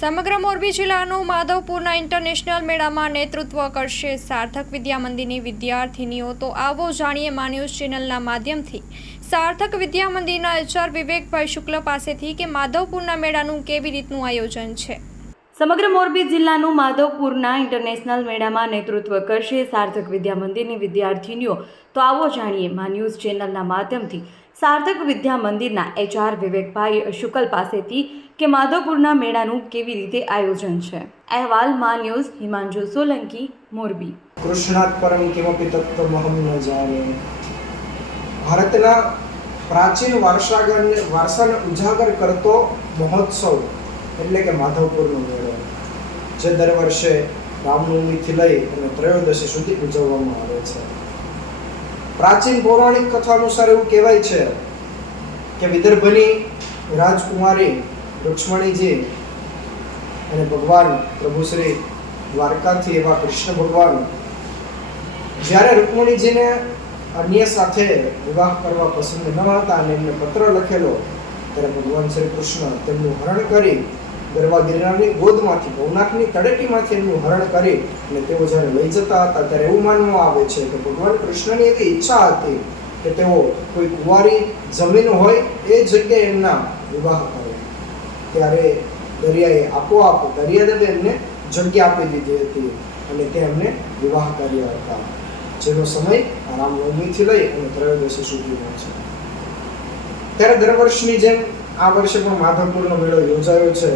સમગ્ર મોરબી જિલ્લાનું માધવપુરના ઇન્ટરનેશનલ મેળામાં નેતૃત્વ કરશે સાર્થક વિદ્યા મંદિરની વિદ્યાર્થીનીઓ। તો આવો જાણીએ મા ન્યૂઝ ચેનલના માધ્યમથી સાર્થક વિદ્યા મંદિરના એચઆર વિવેકભાઈ શુક્લ પાસેથી કે માધવપુરના મેળાનું કેવી રીતનું આયોજન છે। સમગ્ર મોરબી જિલ્લાનું માધવપુરના ઇન્ટરનેશનલ મેળામાં નેતૃત્વ કરશે સાર્થક વિદ્યા મંદિરની વિદ્યાર્થીનીઓ। તો આવો જાણીએ મા ન્યૂઝ ચેનલના માધ્યમથી સાર્થક વિદ્યા મંદિરના એચઆર વિવેકભાઈ શુક્લ પાસેથી કે માધવપુરના મેળાનું કેવી રીતે આયોજન છે। અહેવાલ મા ન્યૂઝ હિમાંશુ સોલંકી મોરબી। કૃષ્ણાત પરમ કિમપી તત્વમહં ન જાને। ભારતના પ્રાચીન વારસાને ઉજાગર કરતો મહોત્સવ એટલે કે માધવપુરનો મેળો, જે દર વર્ષે રામનવમીથી લઈ અને ત્રયોદશી સુધી ઉજવવામાં આવે છે। પ્રાચીન પૌરાણિક કથા અનુસાર એવું કહેવાય છે કે વિદર્ભની રાજકુમારી રુક્ષ્મણીજી અને ભગવાન પ્રભુ શ્રી દ્વારકાથી એવા કૃષ્ણ ભગવાન જ્યારે રૂકમણીજીને અન્ય સાથે વિવાહ કરવા પસંદ ન હતા અને એમને પત્ર લખેલો, ત્યારે ભગવાન શ્રી કૃષ્ણ તેમનું હરણ કરી ગરવા ગિરનારની ગોદમાંથી ભવનાથની તળેટીમાંથી એમનું હરણ કરી અને તેઓ જ્યારે લઈ જતા હતા ત્યારે એવું માનવામાં આવે છે કે ભગવાન કૃષ્ણની એવી ઈચ્છા હતી કે તેઓ કોઈ કુંવારી જમીન હોય એ જગ્યાએ એમના વિવાહ કરે, ત્યારે દરિયાએ આપોઆપ દરિયાદેવે એમને જગ્યા આપી દીધી હતી અને તે એમને વિવાહ કર્યા હતા, જેનો સમય રામનવમીથી લઈ અને ત્રયોદશી સુધીનો છે। ત્યારે દર વર્ષની જેમ આ વર્ષે પણ માધવપુરનો મેળો યોજાયો છે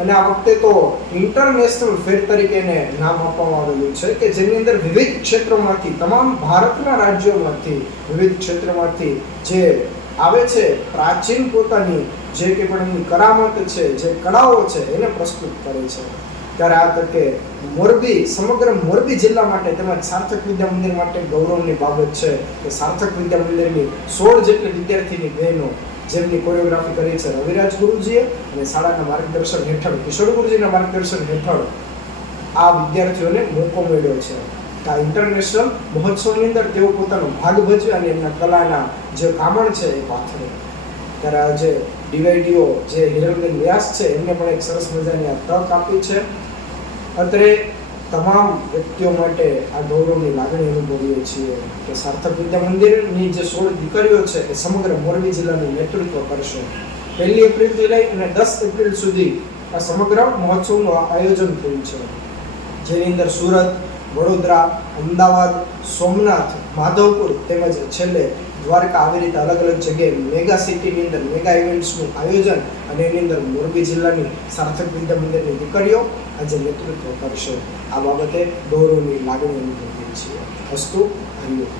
અને આ વખતે તો ઇન્ટરનેશનલ ફેર તરીકે એને નામ આપવામાં આવેલું છે કે જેની અંદર વિવિધ ક્ષેત્રોમાંથી, તમામ ભારતના રાજ્યોમાંથી, વિવિધ ક્ષેત્રોમાંથી જે આવે છે પ્રાચીન પોતાની જે કે પણ એમની કરામત છે, જે કળાઓ છે એને પ્રસ્તુત કરે છે। ત્યારે આ તકે મોરબી, સમગ્ર મોરબી જિલ્લા માટે તેમજ સાર્થક વિદ્યા મંદિર માટે ગૌરવની બાબત છે કે સાર્થક વિદ્યા મંદિરની 16 જેટલી વિદ્યાર્થીની બહેનો જેમની કોરિયોગ્રાફી કરી છે રવિરાજ ગુરુજીએ અને શાળાના માર્ગદર્શન હેઠળ કિશોર ગુરુજીના માર્ગદર્શન હેઠળ આ વિદ્યાર્થીઓને મોકો મળ્યો છે કે આ ઇન્ટરનેશનલ મહોત્સવની અંદર તેઓ પોતાનો ભાગ ભજવે અને એમના કલાના જે કામણ છે એ પાથરે। ત્યારે આજે ડીવાયડીઓ જે હિરલબેન વ્યાસ છે એમને પણ એક સરસ મજાની આ તક આપી છે। અત્રે તમામ વ્યક્તિઓ માટે આ ગૌરવની લાગણી અનુભવીએ છીએ કે સાર્થક વિદ્યા મંદિરની જે 16 દીકરીઓ છે એ સમગ્ર મોરબી જિલ્લાનું નેતૃત્વ કરશે। 1 એપ્રિલથી લઈ અને 10 એપ્રિલ સુધી આ સમગ્ર મહોત્સવનું આયોજન થયું છે, જેની અંદર સુરત, વડોદરા, અમદાવાદ, સોમનાથ, માધવપુર તેમજ છેલ્લે દ્વારકા, આવી રીતે અલગ અલગ જગ્યાએ મેગા સિટીની અંદર મેગા ઇવેન્ટ્સનું આયોજન અને એની અંદર મોરબી જિલ્લાની સાર્થક વિદ્યા મંદિરની દીકરીઓ આજે નેતૃત્વ કરશે। આ બાબતે ગૌરવની લાગણી અનુભવીએ છીએ। અસ્તુ હરિઓમ।